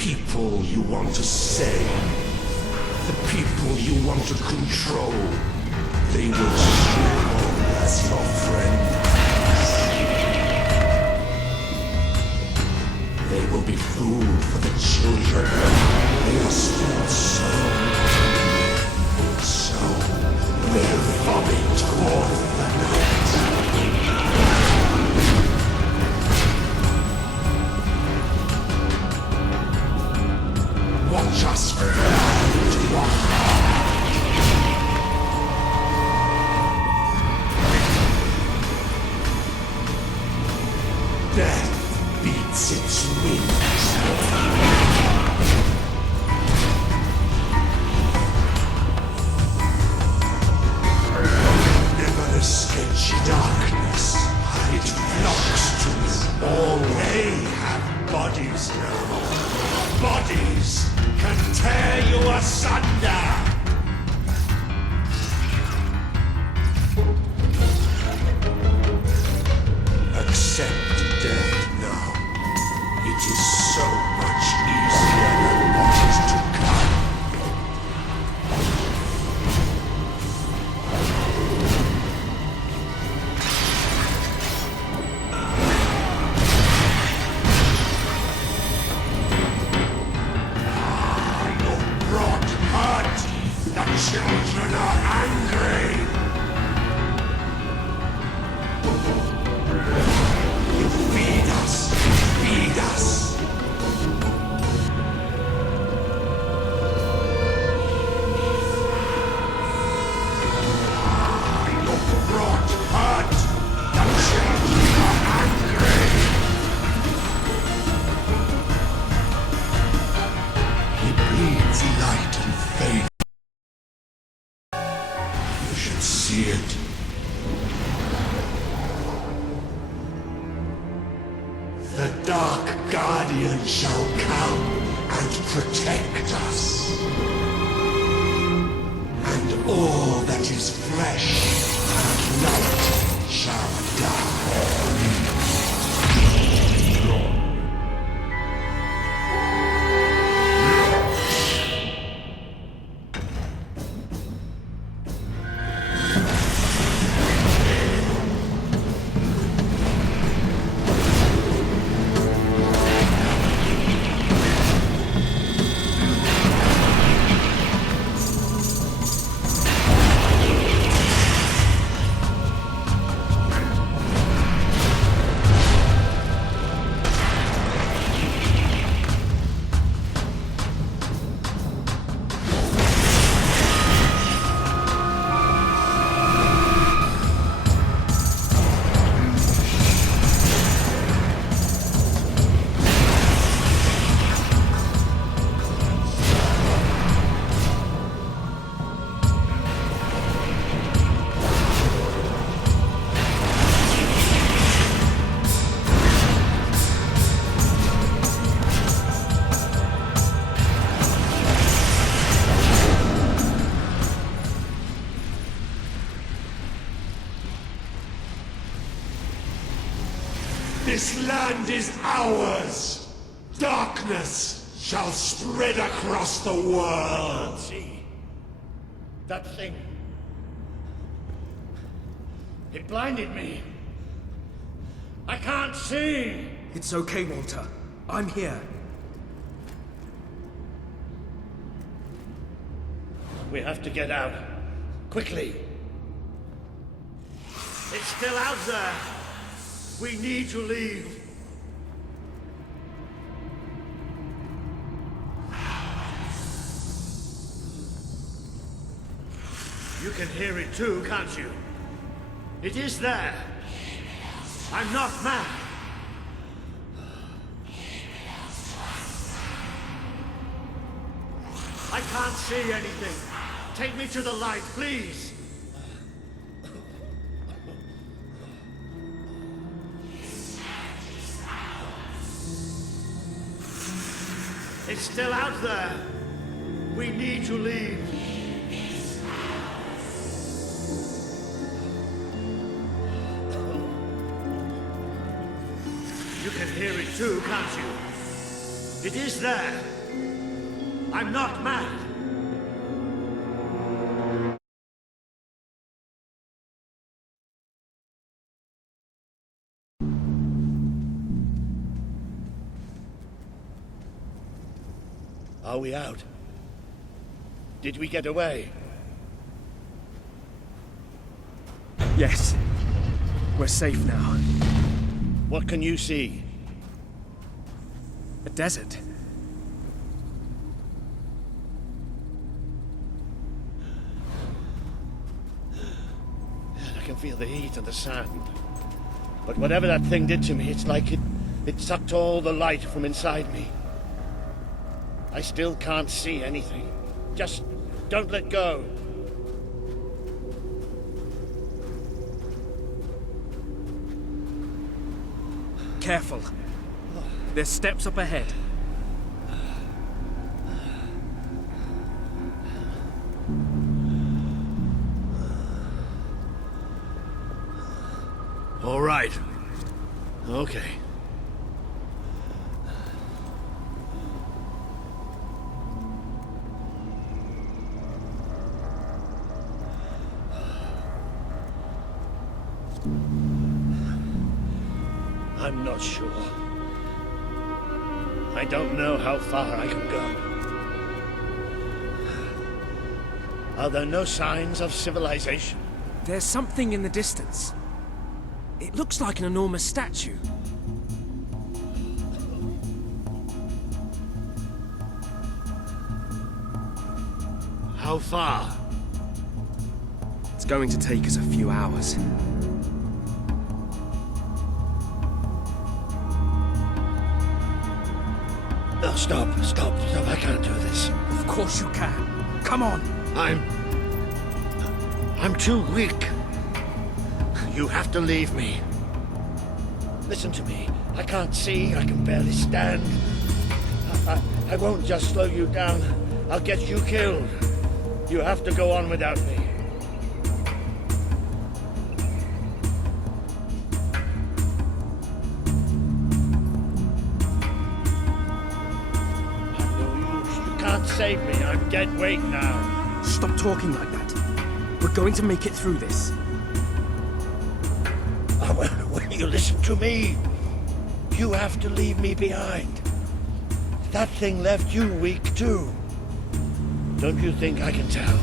people you want to save, the people you want to control, they will shrivel as your friends. They will be food for the children. They are still so we'll vomit forth the night. Watch us fly into your heart. Death beats its wings. Never escapes darkness. It flocks to us. All they have bodies now. Bodies can tear you asunder. Accept death now. It is so much easier than what is to come. Your broad hurt. The children are angry. Feed us! Feed us! Your broad hurt! The children are angry! He bleeds light and faith. You should see it. The Dark Guardian shall come and protect us. And all that is flesh and light shall die. This land is ours! Darkness shall spread across the world! See? That thing. It blinded me. I can't see! It's okay, Walter. I'm here. We have to get out. Quickly. It's still out there. We need to leave. You can hear it too, can't you? It is there. I'm not mad. I can't see anything. Take me to the light, please. It's still out there. We need to leave. You can hear it too, can't you? It is there. I'm not mad. Are we out? Did we get away? Yes. We're safe now. What can you see? A desert. I can feel the heat and the sand. But whatever that thing did to me, it's like it sucked all the light from inside me. I still can't see anything. Just don't let go. Careful. There's steps up ahead. All right. Okay. I'm not sure. I don't know how far I can go. Are there no signs of civilization? There's something in the distance. It looks like an enormous statue. How far? It's going to take us a few hours. No, stop. I can't do this. Of course you can. Come on. I'm too weak. You have to leave me. Listen to me. I can't see. I can barely stand. I won't just slow you down. I'll get you killed. You have to go on without me. I'm no use. You can't save me. I'm dead weight now. Stop talking like that. We're going to make it through this. Will you listen to me? You have to leave me behind. That thing left you weak too. Don't you think I can tell?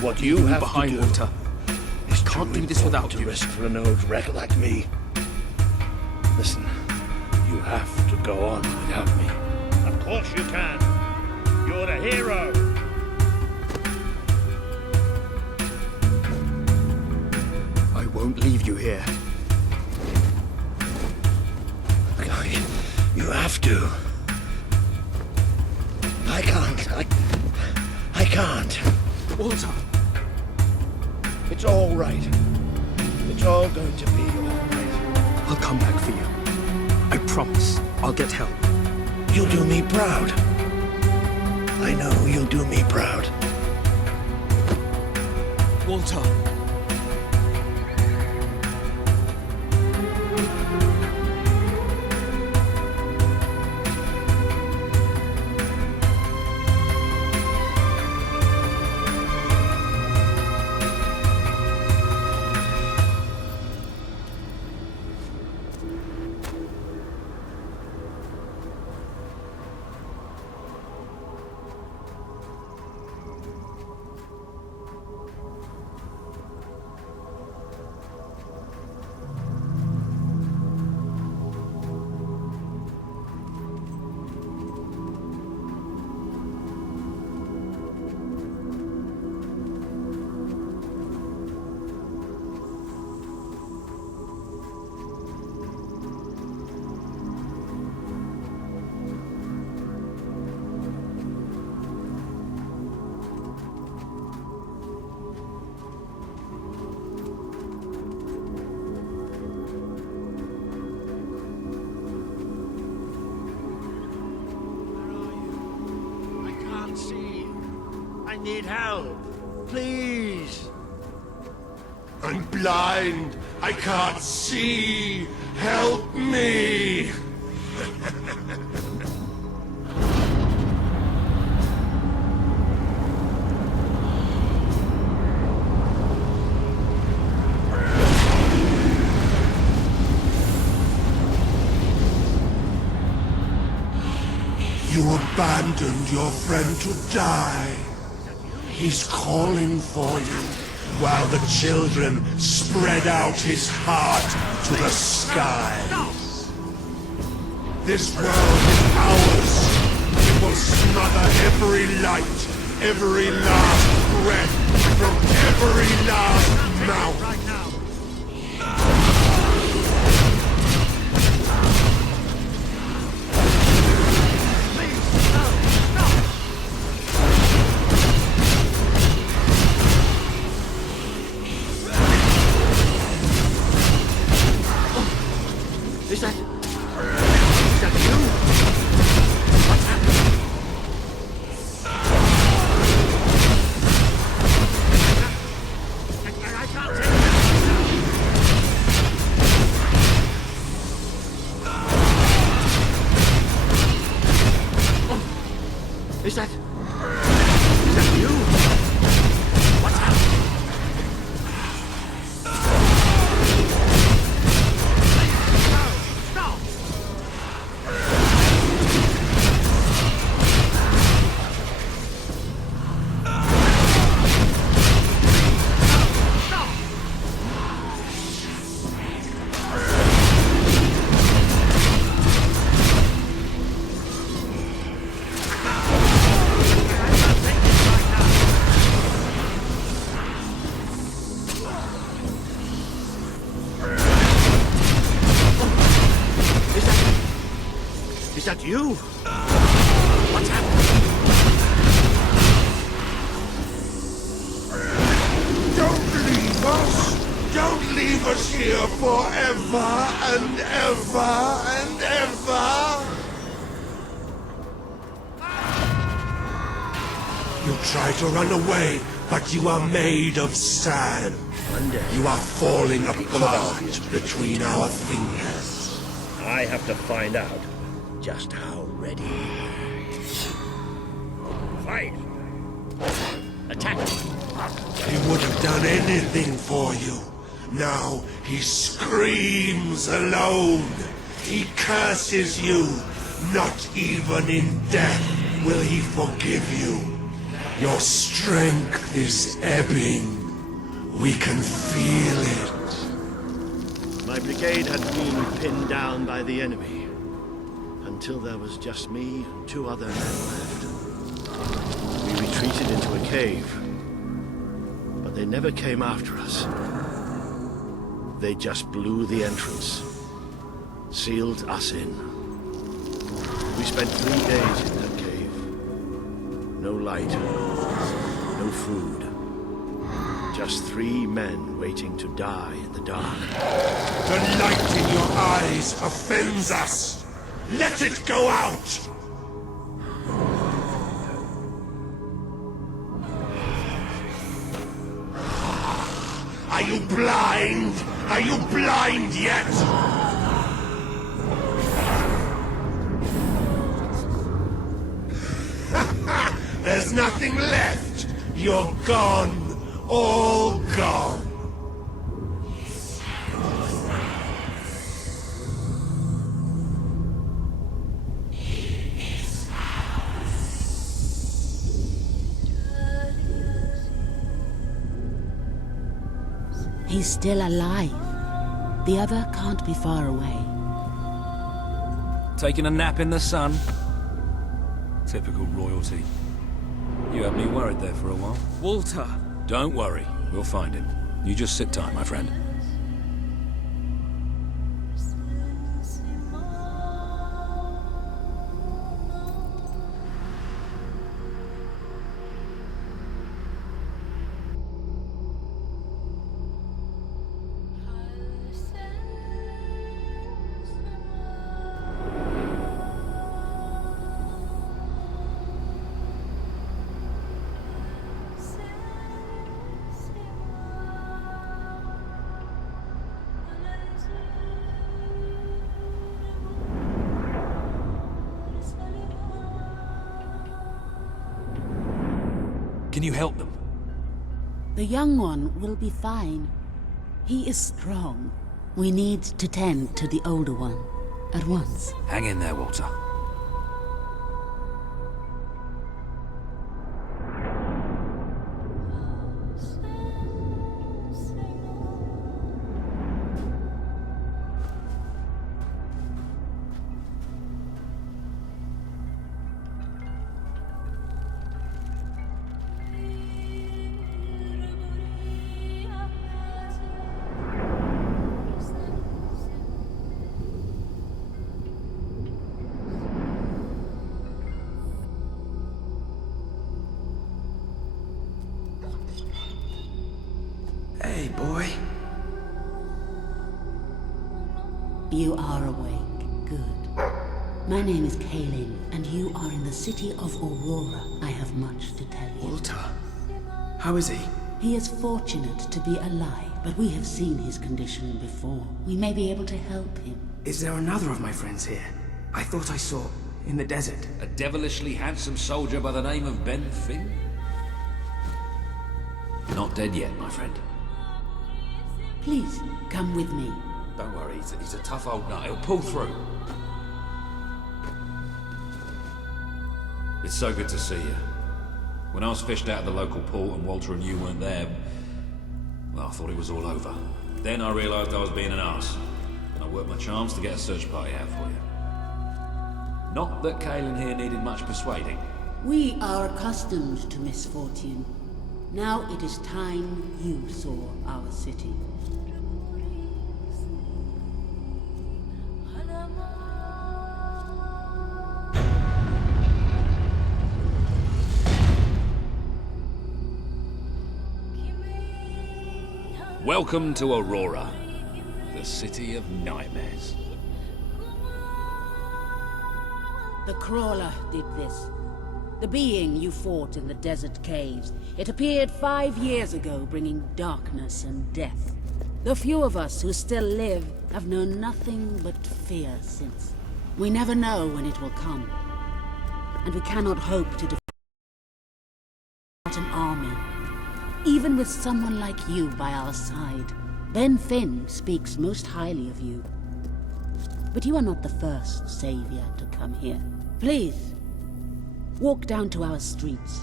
What you have behind, to do Walter. is Can't too do this without important you. to risk for an old wreck like me. Listen, you have to go on without me. Of course you can. You're the hero. I won't leave you here. You have to. I can't. I can't. Walter! It's all right. It's all going to be all right. I'll come back for you. I promise. I'll get help. You'll do me proud. I know you'll do me proud. Walter! I need help. Please. I'm blind. I can't see. Help me. You abandoned your friend to die. He's calling for you, while the children spread out his heart to the skies. This world is ours. It will smother every light, every last breath, from every last mouth. Is that you? What's happening? I can't take it. Is that you? What's happening? Is that you? What's happening? Don't leave us! Don't leave us here forever and ever and ever! You try to run away, but you are made of sand. You are falling apart between our fingers. I have to find out just how ready you are. Fight! Attack! He would have done anything for you. Now he screams alone. He curses you. Not even in death will he forgive you. Your strength is ebbing. We can feel it. My brigade had been pinned down by the enemy, until there was just me and 2 other men left. We retreated into a cave, but they never came after us. They just blew the entrance, sealed us in. We spent 3 days in that cave. No light, no food. Just 3 men waiting to die in the dark. The light in your eyes offends us. Let it go out! Are you blind? Are you blind yet? There's nothing left. You're gone. All gone. He's still alive. The other can't be far away. Taking a nap in the sun? Typical royalty. You had me worried there for a while. Walter! Don't worry, we'll find him. You just sit tight, my friend. Can you help them? The young one will be fine. He is strong. We need to tend to the older one at once. Hang in there, Walter. You are awake. Good. My name is Kaelin, and you are in the city of Aurora. I have much to tell you. Walter. How is he? He is fortunate to be alive, but we have seen his condition before. We may be able to help him. Is there another of my friends here? I thought I saw in the desert. A devilishly handsome soldier by the name of Ben Finn? Not dead yet, my friend. Please, come with me. Don't worry, he's a tough old nut. He'll pull through. It's so good to see you. When I was fished out of the local port and Walter and you weren't there, well, I thought it was all over. Then I realized I was being an arse. And I worked my charms to get a search party out for you. Not that Kaelin here needed much persuading. We are accustomed to misfortune. Now it is time you saw our city. Welcome to Aurora, the city of nightmares. The Crawler did this. The being you fought in the desert caves. It appeared 5 years ago, bringing darkness and death. The few of us who still live have known nothing but fear since. We never know when it will come. And we cannot hope to defeat an army. Even with someone like you by our side. Ben Finn speaks most highly of you. But you are not the first savior to come here. Please, walk down to our streets.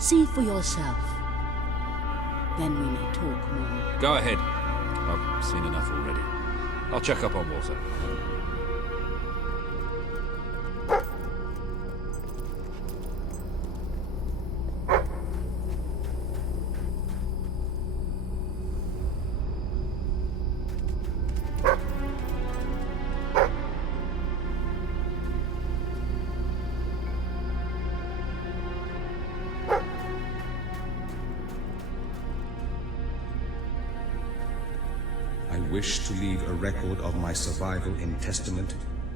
See for yourself. Then we may talk more. Go ahead. I've seen enough already. I'll check up on Walter. I wish to leave a record of my survival in testament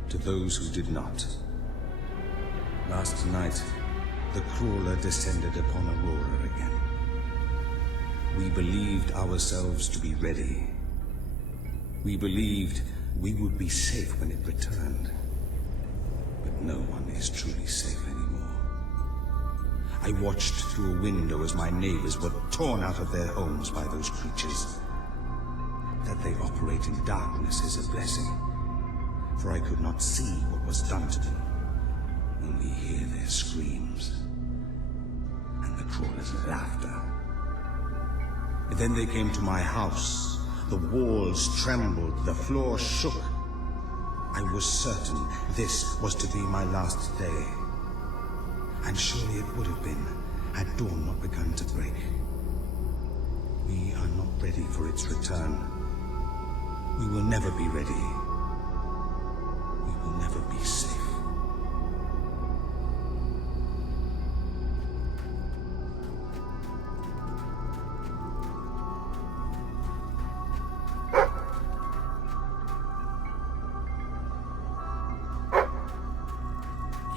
to those who did not. Last night, the Crawler descended upon Aurora again. We believed ourselves to be ready. We believed we would be safe when it returned. But no one is truly safe anymore. I watched through a window as my neighbors were torn out of their homes by those creatures. That they operate in darkness is a blessing, for I could not see what was done to them, only hear their screams and the Crawler's laughter. And then they came to my house. The walls trembled, the floor shook. I was certain this was to be my last day, and surely it would have been had dawn not begun to break. We are not ready for its return. We will never be ready. We will never be safe.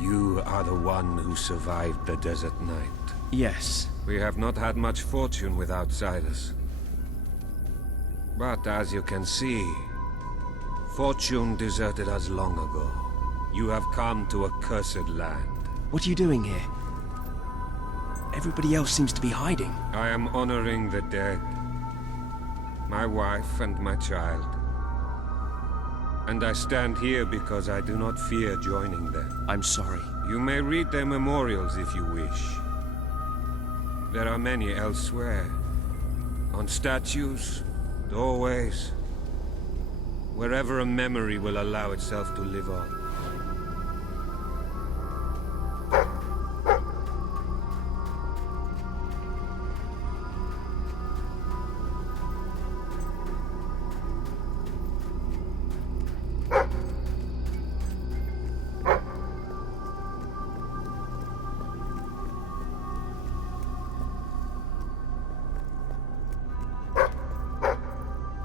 You are the one who survived the desert night. Yes. We have not had much fortune with outsiders. But as you can see, fortune deserted us long ago. You have come to a cursed land. What are you doing here? Everybody else seems to be hiding. I am honoring the dead. My wife and my child. And I stand here because I do not fear joining them. I'm sorry. You may read their memorials if you wish. There are many elsewhere. On statues, doorways, wherever a memory will allow itself to live on.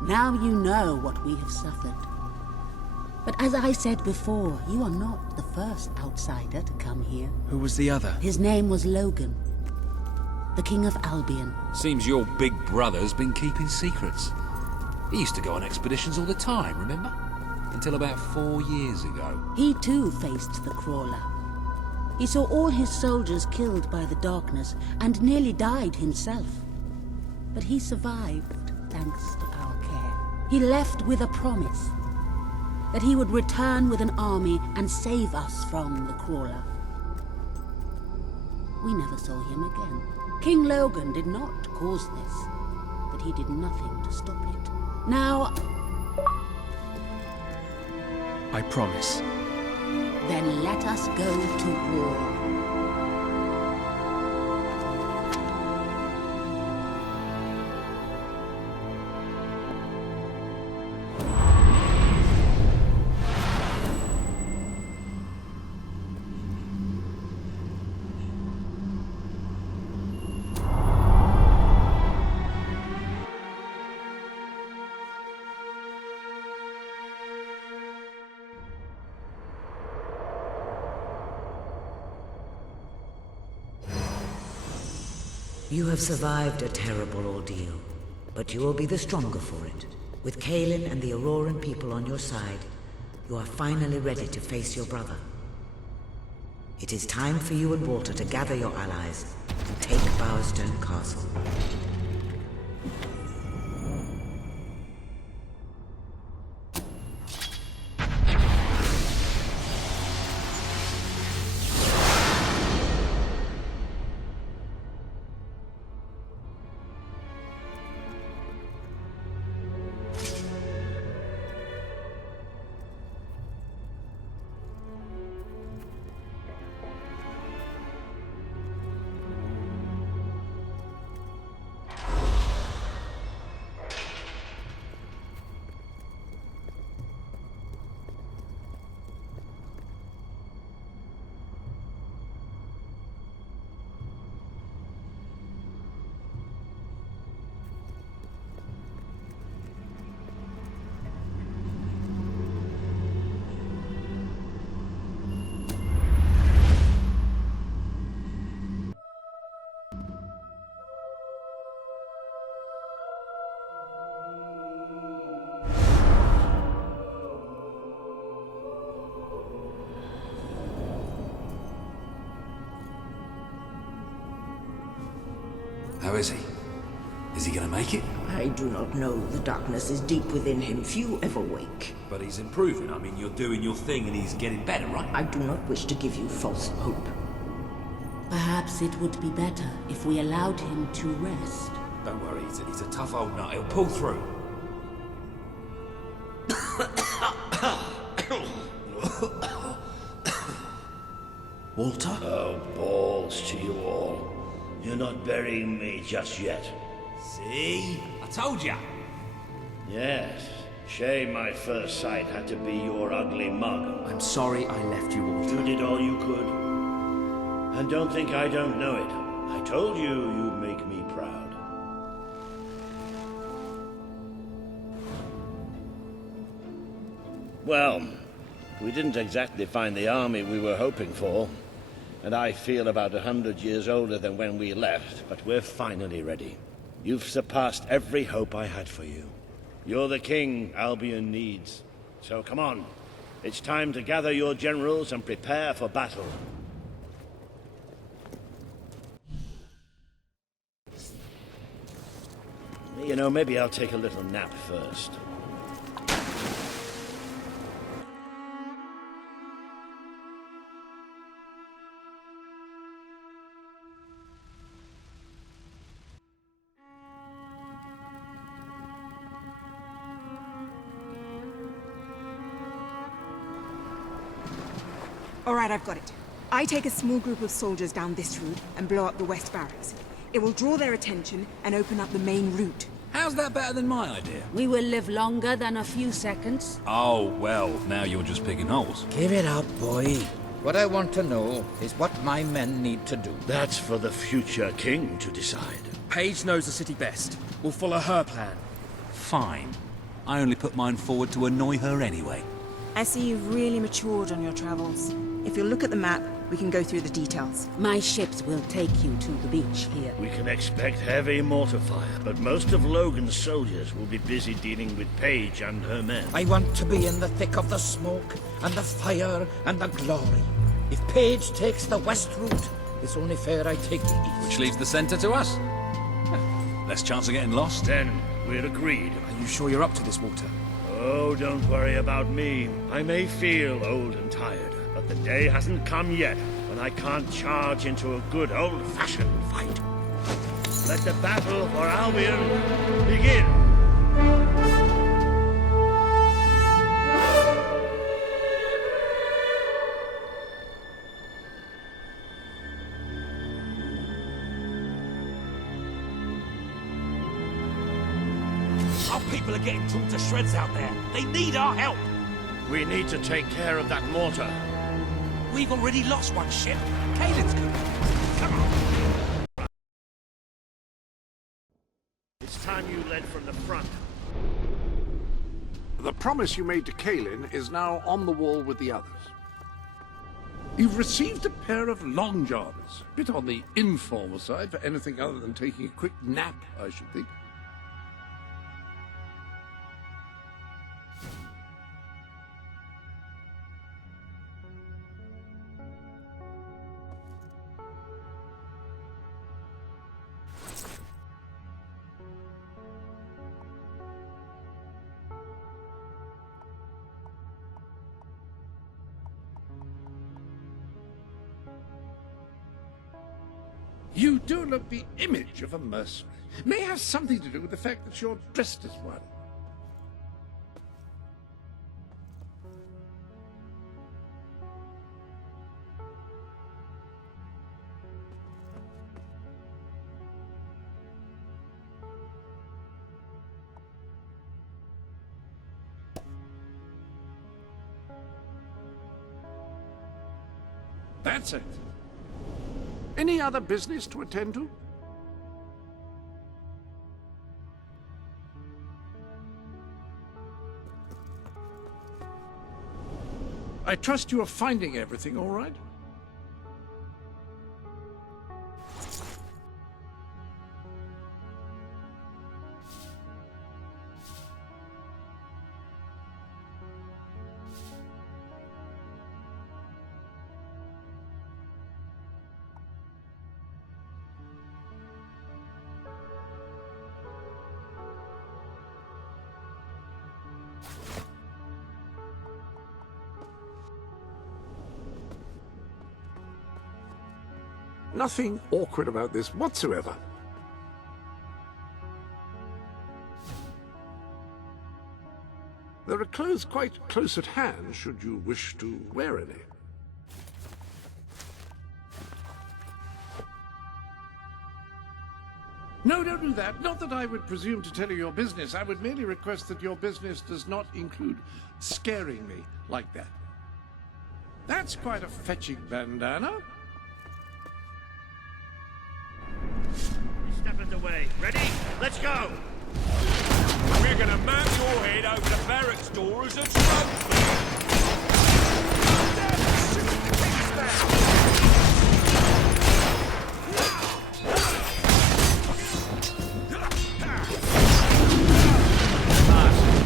Now you know what we have suffered. But as I said before, you are not the first outsider to come here. Who was the other? His name was Logan, the King of Albion. Seems your big brother's been keeping secrets. He used to go on expeditions all the time, remember? Until about 4 years ago. He too faced the Crawler. He saw all his soldiers killed by the darkness and nearly died himself. But he survived thanks to our care. He left with a promise that he would return with an army and save us from the Crawler. We never saw him again. King Logan did not cause this, but he did nothing to stop it. Now, I promise. then let us go to war. You have survived a terrible ordeal, but you will be the stronger for it. With Kaelin and the Auroran people on your side, you are finally ready to face your brother. It is time for you and Walter to gather your allies and take Bowerstone Castle. How is he? Is he gonna make it? I do not know. The darkness is deep within him. Few ever wake. But he's improving. I mean, you're doing your thing and he's getting better, right? I do not wish to give you false hope. Perhaps it would be better if we allowed him to rest. Don't worry, he's a tough old nut. He'll pull through. Walter? Oh, balls to you all. You're not burying me just yet. See? I told ya. Yes. Shame my first sight had to be your ugly mug. I'm sorry I left you, Walter. You did all you could. And don't think I don't know it. I told you you'd make me proud. Well, we didn't exactly find the army we were hoping for. And I feel about 100 years older than when we left, but we're finally ready. You've surpassed every hope I had for you. You're the king Albion needs. So come on. It's time to gather your generals and prepare for battle. You know, maybe I'll take a little nap first. All right, I've got it. I take a small group of soldiers down this route and blow up the west barracks. It will draw their attention and open up the main route. How's that better than my idea? We will live longer than a few seconds. Oh, well, now you're just picking holes. Give it up, boy. What I want to know is what my men need to do. That's for the future king to decide. Paige knows the city best. We'll follow her plan. Fine. I only put mine forward to annoy her anyway. I see you've really matured on your travels. If you'll look at the map, we can go through the details. My ships will take you to the beach here. We can expect heavy mortar fire, but most of Logan's soldiers will be busy dealing with Paige and her men. I want to be in the thick of the smoke, and the fire, and the glory. If Paige takes the west route, it's only fair I take the east. Which leaves the center to us. Less chance of getting lost. Then we're agreed. Are you sure you're up to this, Walter? Oh, don't worry about me. I may feel old and tired, but the day hasn't come yet when I can't charge into a good old-fashioned fight. Let the battle for Albion begin! Our people are getting torn to shreds out there. They need our help. We need to take care of that mortar. We've already lost one ship. Caden's coming. Come on. It's time you led from the front. The promise you made to Kalin is now on the wall with the others. You've received a pair of long johns. A bit on the informal side for anything other than taking a quick nap, I should think. You do look the image of a mercenary. May have something to do with the fact that you're dressed as one. That's it. Any other business to attend to? I trust you are finding everything all right? Nothing awkward about this whatsoever. There are clothes quite close at hand, should you wish to wear any. No, don't do that. Not that I would presume to tell you your business. I would merely request that your business does not include scaring me like that. That's quite a fetching bandana. Step it away. Ready? Let's go! We're gonna mount your head over the barracks door as a trophy.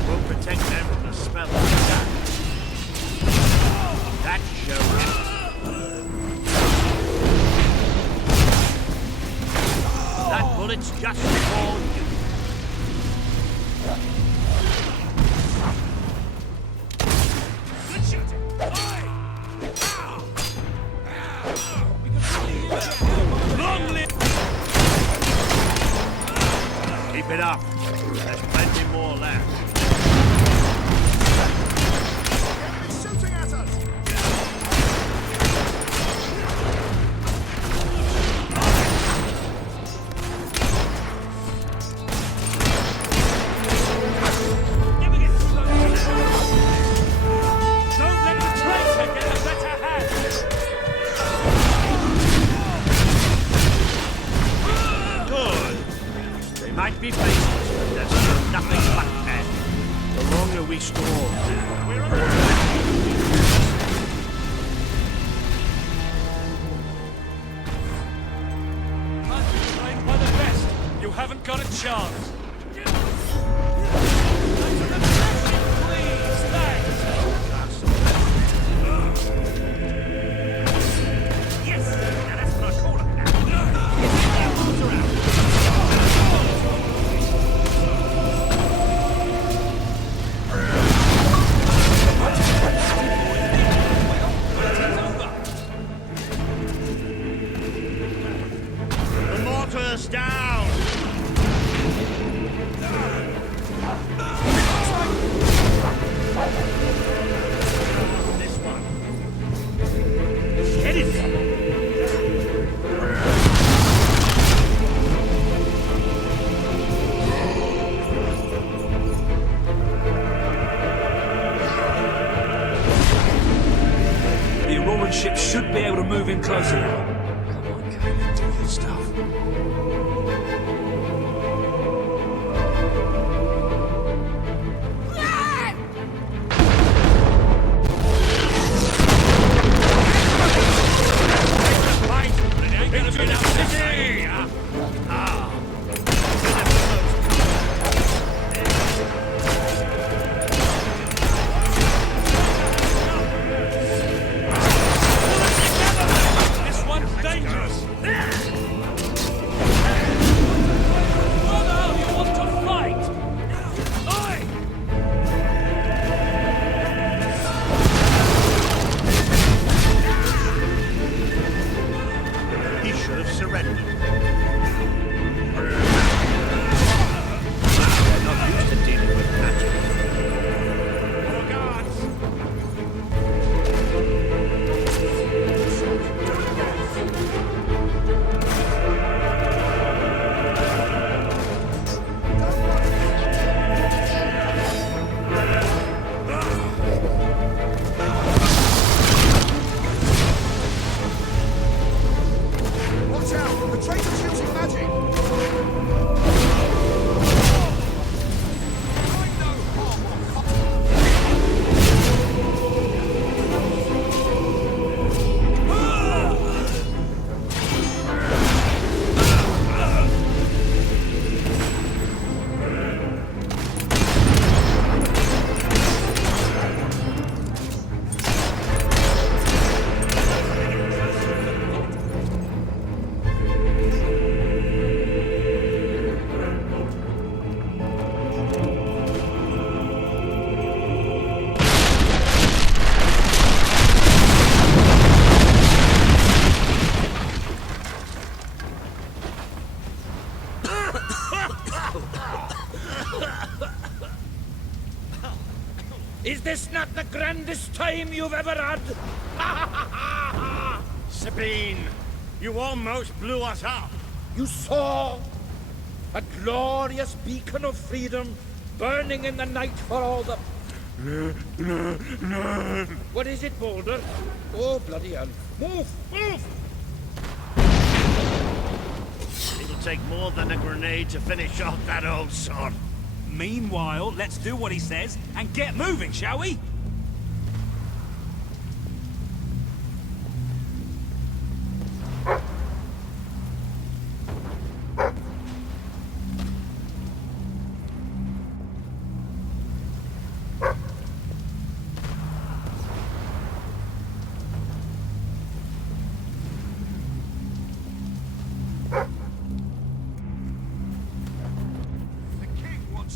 We'll protect them from the smell of that. That shows. That bullet's just for you. Good shooting. Long live. Keep it up. There's plenty more left. Enemies shooting at us! Never get too low. Don't let the traitor get a better hand. Good. They might be faceless, chance. The mortar's down! This one. Get it! The Auroran ship should be able to move in closer now. Come on, Caleb, do your stuff. This one's dangerous. What the hell you want to fight? Oi! He should have surrendered. They're not used to dealing with magic. More guards! Watch out! The traitor's using magic! Is this not the grandest time you've ever had? Sabine, you almost blew us up. You saw a glorious beacon of freedom burning in the night for all the... What is it, Boulder? Oh, bloody hell. Move! Move! It'll take more than a grenade to finish off that old sod. Meanwhile, let's do what he says and get moving, shall we?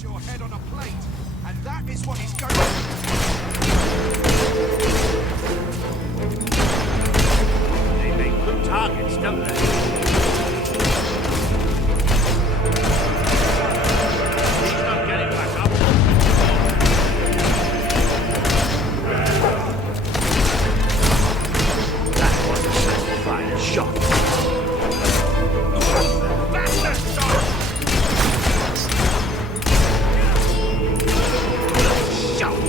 Your head on a plate, and that is what he's going They make good targets, don't they? He's not getting back up. That was a satisfying shot. Bastard shot! Shot!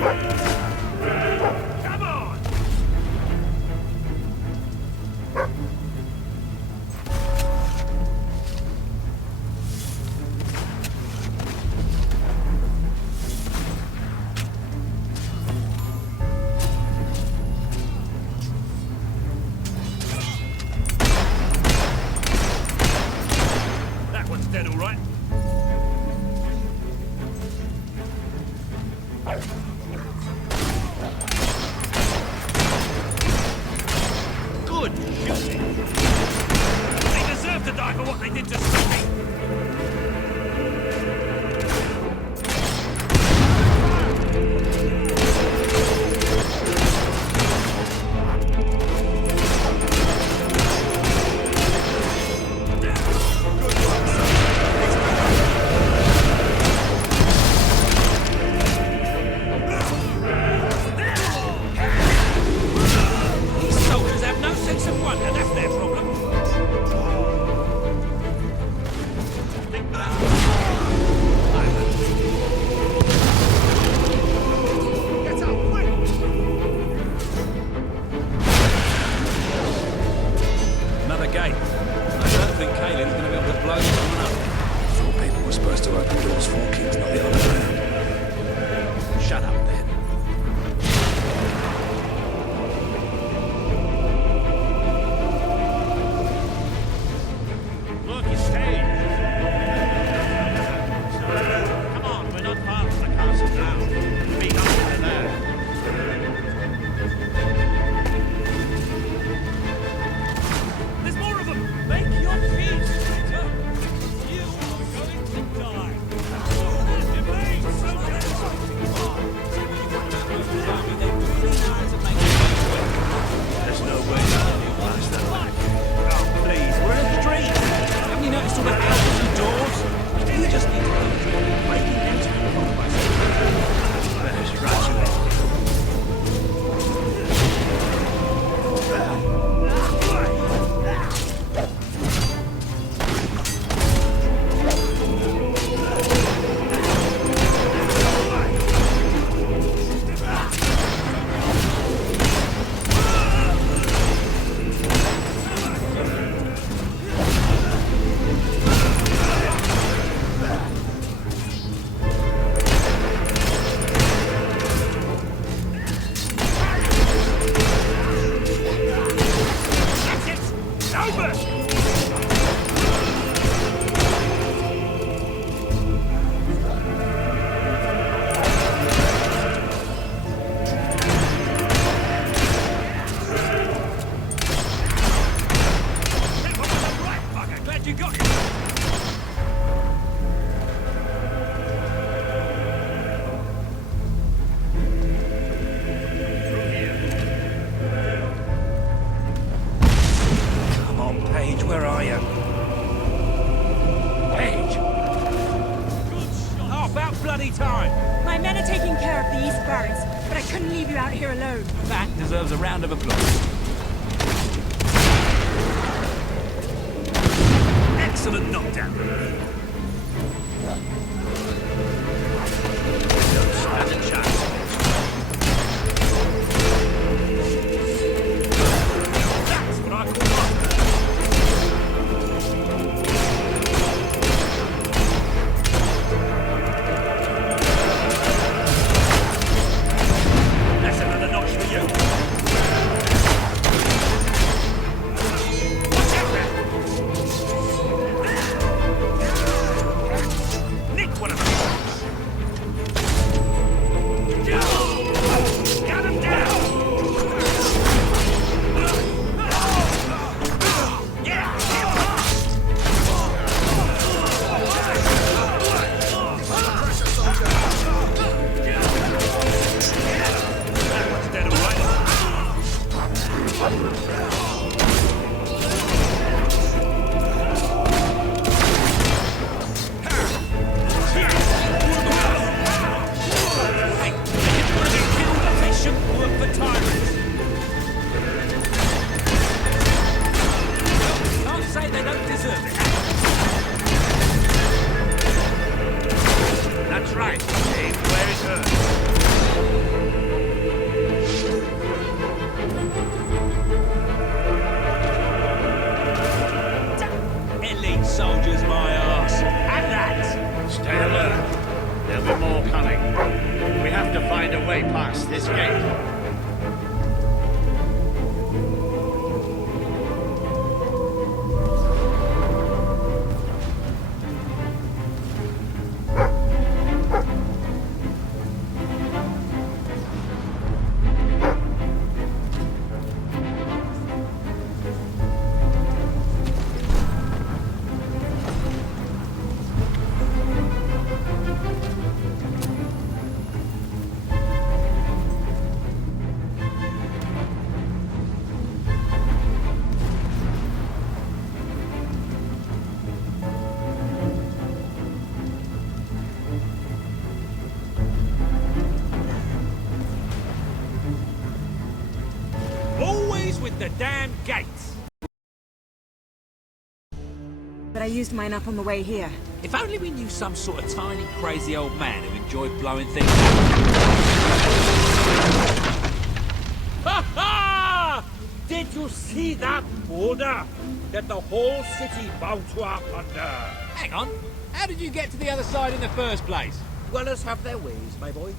Come on! That one's dead, all right. Good shooting. They deserve to die for what they did to Sophie. These soldiers have no sense of wonder, that's their problem. Get up, quick! Another gate. I don't think Kaylin's gonna be able to blow this one up. I thought people were supposed to open doors for kings, not the other way around. Shut up, then. Look, it's staged. Come on, we're not past the castle now. Be over there. There's more of them! Make your peace, Peter! You are going to die! Remain There's no way that you pass that way. Oh, please, we're in the street! Haven't you noticed all the houses and doors? You just need to go breaking into the wrong place. Better scratch it. You got it! Come on, Paige, where are you? Paige! Oh, about bloody time! My men are taking care of the East Barracks, but I couldn't leave you out here alone. That deserves a round of applause. Excellent knockdown. Don't stand a chance. That's what I call luck. That's another notch for you. Watch out there! Nick find a way past this gate. Always with the damn gates. But I used mine up on the way here. If only we knew some sort of tiny, crazy old man who enjoyed blowing things up. Ha ha! Did you see that boulder that the whole city bowed to up under? Hang on. How did you get to the other side in the first place? Dwellers have their ways, my boy.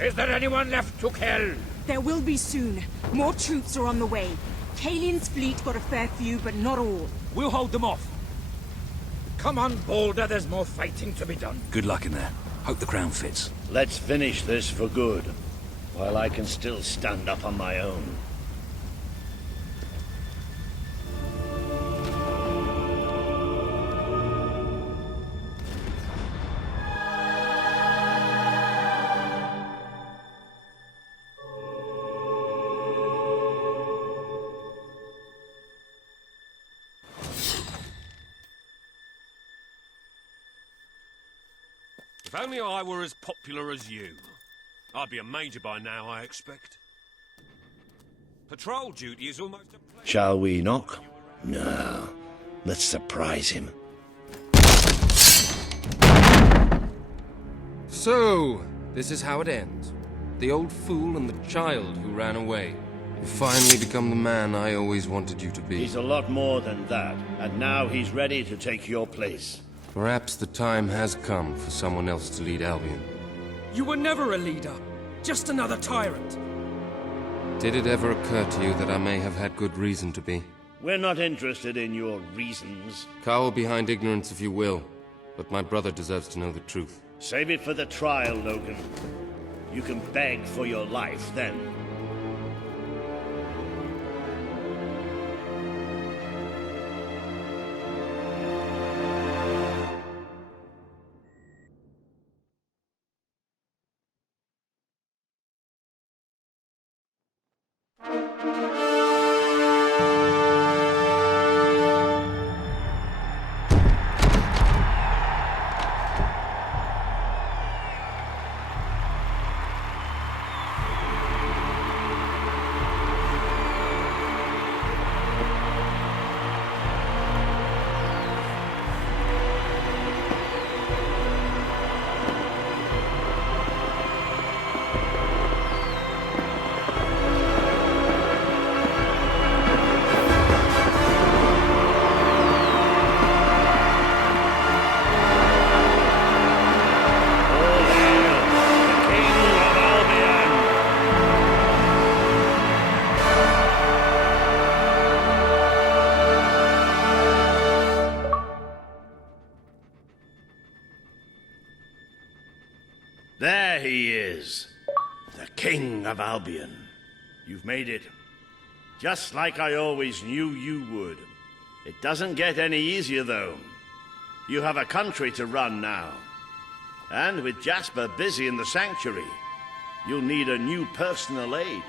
Is there anyone left to kill? There will be soon. More troops are on the way. Kalin's fleet got a fair few, but not all. We'll hold them off. Come on, Boulder, there's more fighting to be done. Good luck in there. Hope the crown fits. Let's finish this for good, while I can still stand up on my own. If only I were as popular as you. I'd be a major by now, I expect. Patrol duty is almost a pleasure. Shall we knock? No. Let's surprise him. So, this is how it ends. The old fool and the child who ran away. You finally become the man I always wanted you to be. He's a lot more than that, and now he's ready to take your place. Perhaps the time has come for someone else to lead Albion. You were never a leader, just another tyrant. Did it ever occur to you that I may have had good reason to be? We're not interested in your reasons. Cower behind ignorance if you will, but my brother deserves to know the truth. Save it for the trial, Logan. You can beg for your life then. There he is, the King of Albion. You've made it, just like I always knew you would. It doesn't get any easier, though. You have a country to run now. And with Jasper busy in the sanctuary, you'll need a new personal aide.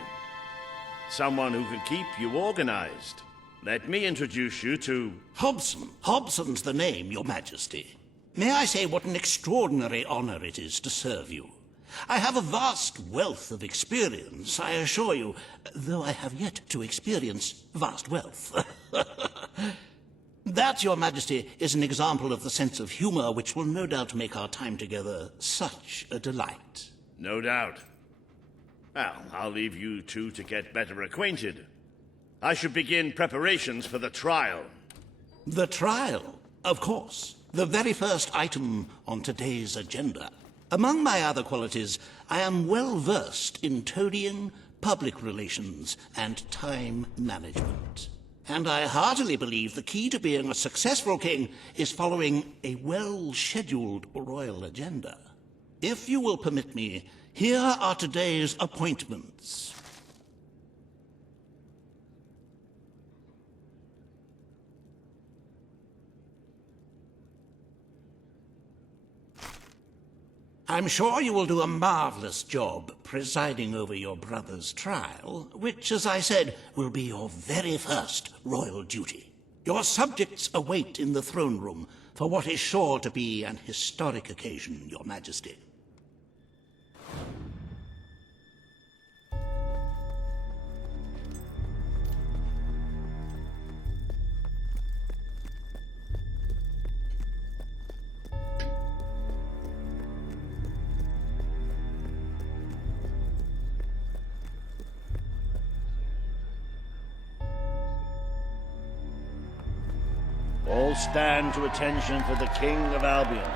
Someone who can keep you organized. Let me introduce you to... Hobson. Hobson's the name, Your Majesty. May I say what an extraordinary honor it is to serve you. I have a vast wealth of experience, I assure you, though I have yet to experience vast wealth. That, Your Majesty, is an example of the sense of humor which will no doubt make our time together such a delight. No doubt. Well, I'll leave you two to get better acquainted. I should begin preparations for the trial. The trial, of course. The very first item on today's agenda. Among my other qualities, I am well versed in toadying, public relations, and time management. And I heartily believe the key to being a successful king is following a well-scheduled royal agenda. If you will permit me, here are today's appointments. I'm sure you will do a marvelous job presiding over your brother's trial, which, as I said, will be your very first royal duty. Your subjects await in the throne room for what is sure to be an historic occasion, Your Majesty. All stand to attention for the King of Albion.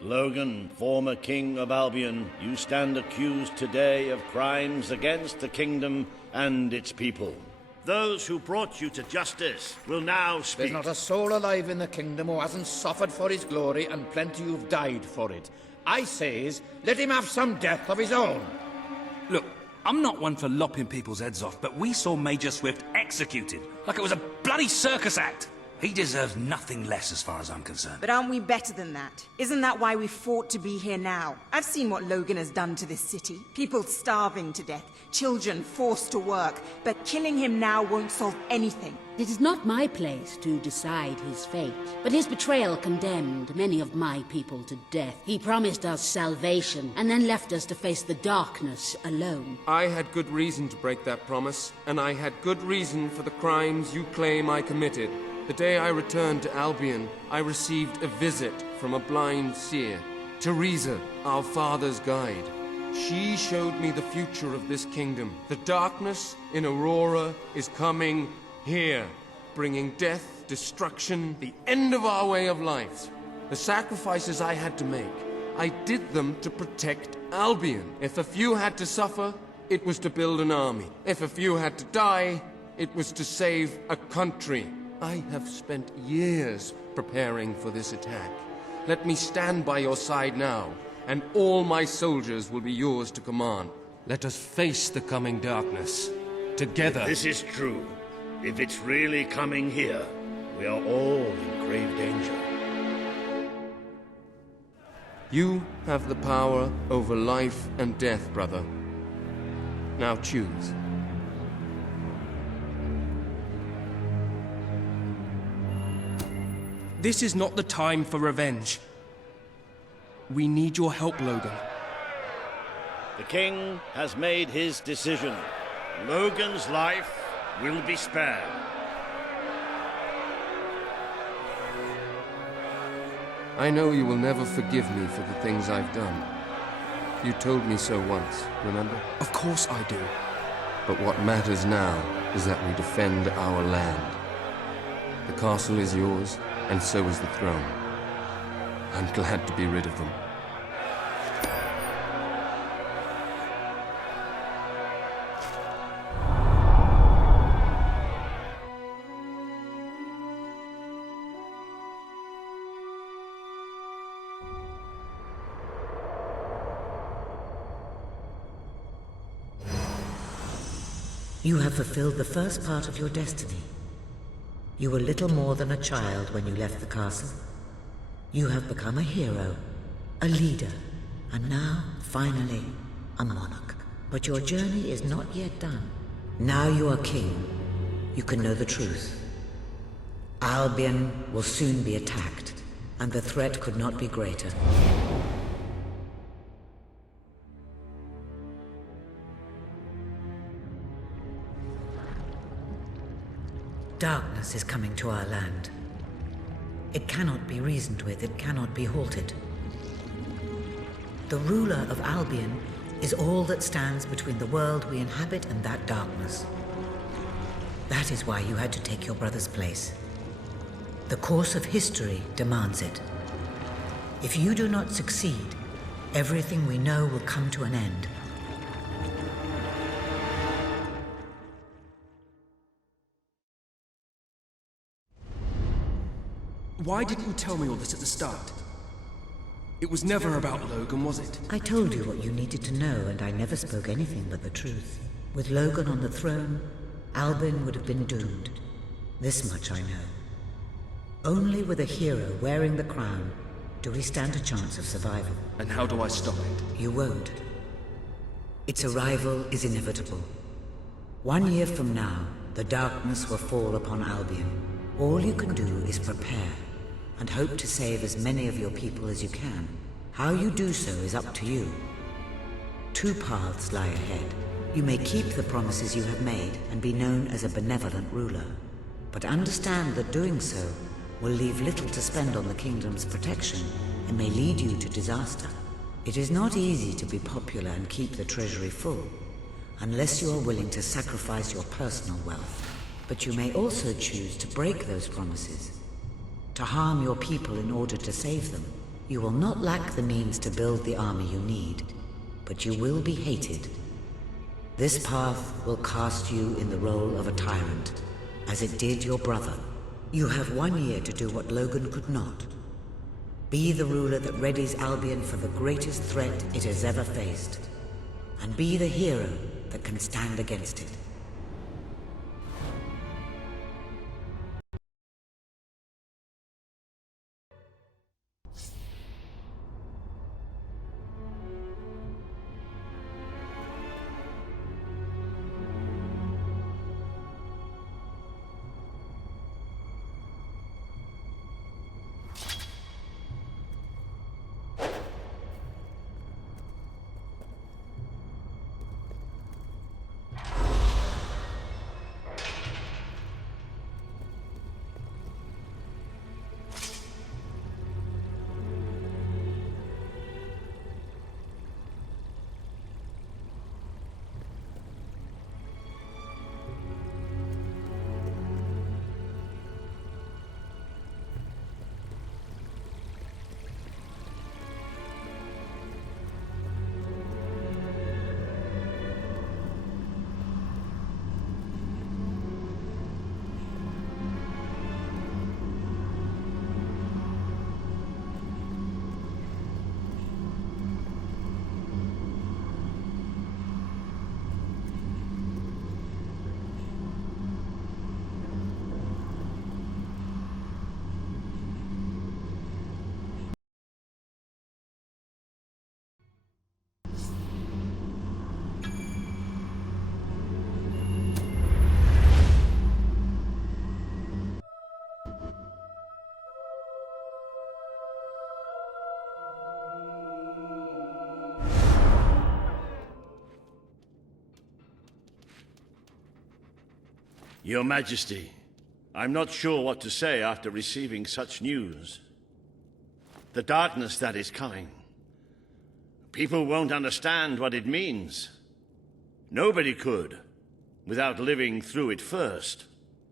Logan, former King of Albion, you stand accused today of crimes against the kingdom and its people. Those who brought you to justice will now speak. There's not a soul alive in the kingdom who hasn't suffered for his glory, and plenty who've died for it. I says, let him have some death of his own. Look, I'm not one for lopping people's heads off, but we saw Major Swift executed like it was a bloody circus act. He deserves nothing less as far as I'm concerned. But aren't we better than that? Isn't that why we fought to be here now? I've seen what Logan has done to this city. People starving to death, children forced to work, but killing him now won't solve anything. It is not my place to decide his fate, but his betrayal condemned many of my people to death. He promised us salvation, and then left us to face the darkness alone. I had good reason to break that promise, and I had good reason for the crimes you claim I committed. The day I returned to Albion, I received a visit from a blind seer, Teresa, our father's guide. She showed me the future of this kingdom. The darkness in Aurora is coming here, bringing death, destruction, the end of our way of life. The sacrifices I had to make, I did them to protect Albion. If a few had to suffer, it was to build an army. If a few had to die, it was to save a country. I have spent years preparing for this attack. Let me stand by your side now, and all my soldiers will be yours to command. Let us face the coming darkness, together. If this is true, if it's really coming here, we are all in grave danger. You have the power over life and death, brother. Now choose. This is not the time for revenge. We need your help, Logan. The king has made his decision. Logan's life will be spared. I know you will never forgive me for the things I've done. You told me so once, remember? Of course I do. But what matters now is that we defend our land. The castle is yours, and so is the throne. I'm glad to be rid of them. You have fulfilled the first part of your destiny. You were little more than a child when you left the castle. You have become a hero, a leader, and now, finally, a monarch. But your journey is not yet done. Now you are king. You can know the truth. Albion will soon be attacked, and the threat could not be greater. Darkness is coming to our land. It cannot be reasoned with, it cannot be halted. The ruler of Albion is all that stands between the world we inhabit and that darkness. That is why you had to take your brother's place. The course of history demands it. If you do not succeed, everything we know will come to an end. Why didn't you tell me all this at the start? It was never about Logan, was it? I told you what you needed to know, and I never spoke anything but the truth. With Logan on the throne, Albin would have been doomed. This much I know. Only with a hero wearing the crown do we stand a chance of survival. And how do I stop it? You won't. Its arrival is inevitable. 1 year from now, the darkness will fall upon Albion. All you can do is prepare, and hope to save as many of your people as you can. How you do so is up to you. 2 paths lie ahead. You may keep the promises you have made and be known as a benevolent ruler. But understand that doing so will leave little to spend on the kingdom's protection and may lead you to disaster. It is not easy to be popular and keep the treasury full, unless you are willing to sacrifice your personal wealth. But you may also choose to break those promises, to harm your people in order to save them. You will not lack the means to build the army you need, but you will be hated. This path will cast you in the role of a tyrant, as it did your brother. You have 1 year to do what Logan could not. Be the ruler that readies Albion for the greatest threat it has ever faced, and be the hero that can stand against it. Your Majesty, I'm not sure what to say after receiving such news. The darkness that is coming. People won't understand what it means. Nobody could, without living through it first.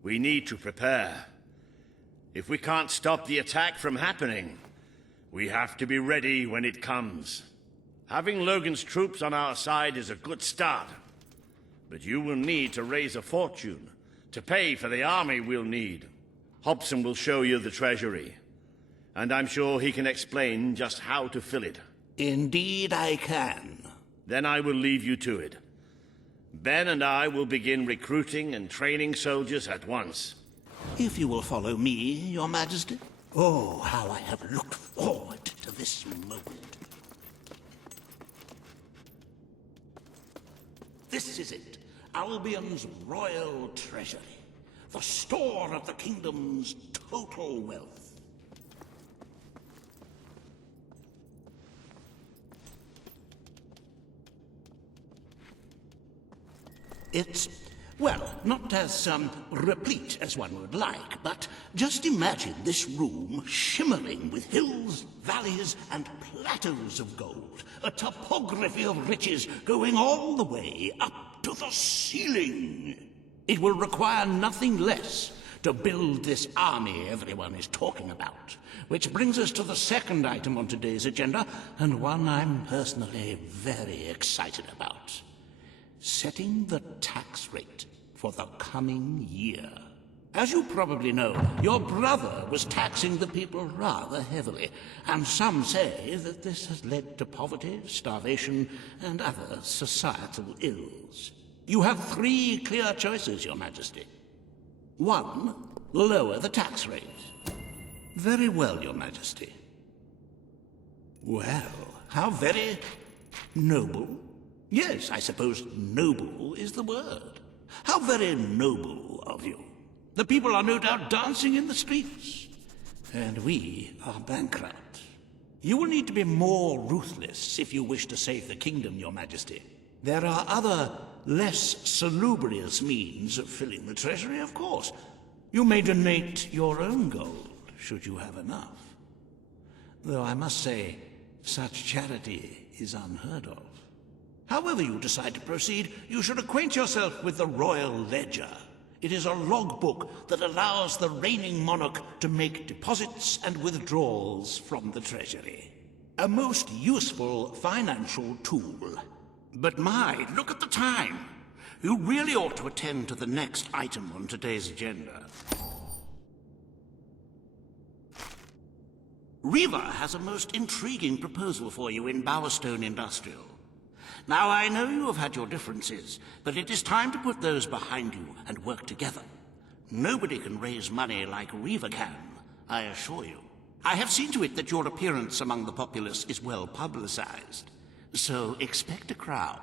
We need to prepare. If we can't stop the attack from happening, we have to be ready when it comes. Having Logan's troops on our side is a good start, but you will need to raise a fortune to pay for the army we'll need. Hobson will show you the treasury, and I'm sure he can explain just how to fill it. Indeed I can. Then I will leave you to it. Ben and I will begin recruiting and training soldiers at once. If you will follow me, Your Majesty. Oh, how I have looked forward to this moment. This is it. Albion's royal treasury, the store of the kingdom's total wealth. It's Well, not as, replete as one would like, but just imagine this room shimmering with hills, valleys, and plateaus of gold. A topography of riches going all the way up to the ceiling. It will require nothing less to build this army everyone is talking about. Which brings us to the second item on today's agenda, and one I'm personally very excited about. Setting the tax rate for the coming year. As you probably know, your brother was taxing the people rather heavily, and some say that this has led to poverty, starvation, and other societal ills. You have 3 clear choices, Your Majesty. 1, lower the tax rate. Very well, Your Majesty. Well, how very noble. Yes, I suppose noble is the word. How very noble of you. The people are no doubt dancing in the streets. And we are bankrupt. You will need to be more ruthless if you wish to save the kingdom, Your Majesty. There are other, less salubrious means of filling the treasury, of course. You may donate your own gold, should you have enough. Though I must say, such charity is unheard of. However you decide to proceed, you should acquaint yourself with the Royal Ledger. It is a logbook that allows the reigning monarch to make deposits and withdrawals from the treasury. A most useful financial tool. But my, look at the time! You really ought to attend to the next item on today's agenda. Riva has a most intriguing proposal for you in Bowerstone Industrial. Now, I know you have had your differences, but it is time to put those behind you and work together. Nobody can raise money like Riva can, I assure you. I have seen to it that your appearance among the populace is well publicized, so expect a crowd.